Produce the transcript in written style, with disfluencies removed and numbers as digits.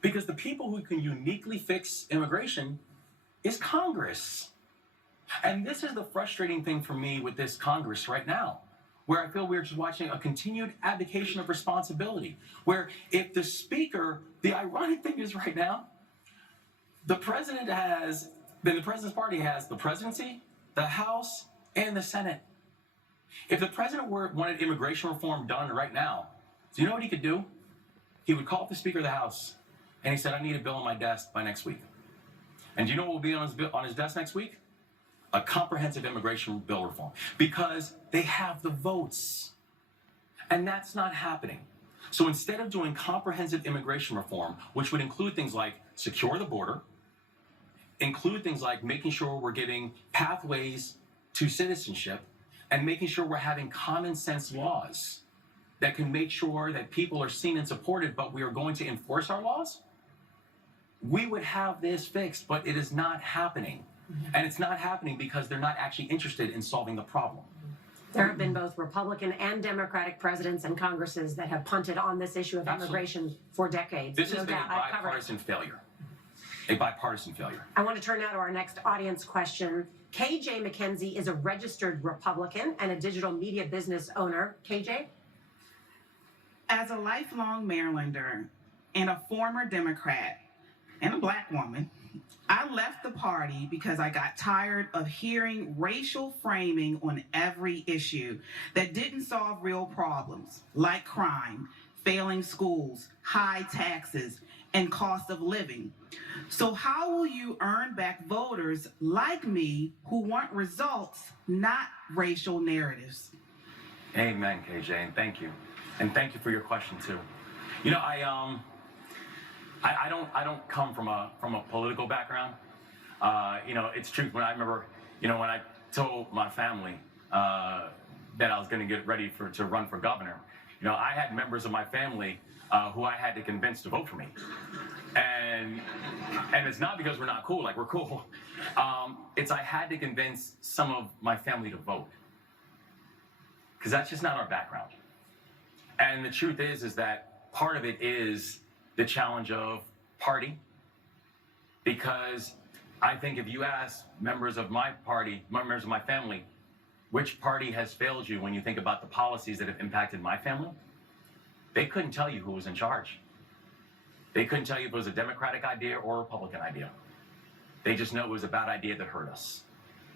Because the people who can uniquely fix immigration is Congress. And this is the frustrating thing for me with this Congress right now, where I feel we're just watching a continued abdication of responsibility, where if the speaker, the ironic thing is right now, the president's party has the presidency, the House, and the Senate. If the president wanted immigration reform done right now, do you know what he could do? He would call up the Speaker of the House, and he said, I need a bill on my desk by next week. And do you know what will be on his desk next week? A comprehensive immigration bill reform, because they have the votes. And that's not happening. So instead of doing comprehensive immigration reform, which would include things like secure the border, include things like making sure we're giving pathways to citizenship, and making sure we're having common sense laws that can make sure that people are seen and supported, but we are going to enforce our laws, we would have this fixed, but it is not happening. And it's not happening because they're not actually interested in solving the problem. There have been both Republican and Democratic presidents and Congresses that have punted on this issue of immigration for decades. This has been a bipartisan failure. A bipartisan failure. I want to turn now to our next audience question. KJ McKenzie is a registered Republican and a digital media business owner. KJ? As a lifelong Marylander and a former Democrat and a Black woman, I left the party because I got tired of hearing racial framing on every issue that didn't solve real problems like crime, failing schools, high taxes, and cost of living. So how will you earn back voters like me who want results, not racial narratives? Amen, KJ, and thank you. And thank you for your question too. You know, I don't come from a political background. You know, it's true. When I remember, you know, when I told my family that I was going to get ready to run for governor, you know, I had members of my family who I had to convince to vote for me. And it's not because we're not cool, like we're cool. It's I had to convince some of my family to vote, because that's just not our background. And the truth is that part of it is the challenge of party, because I think if you ask members of my party, members of my family, which party has failed you when you think about the policies that have impacted my family, they couldn't tell you who was in charge. They couldn't tell you if it was a Democratic idea or a Republican idea. They just know it was a bad idea that hurt us.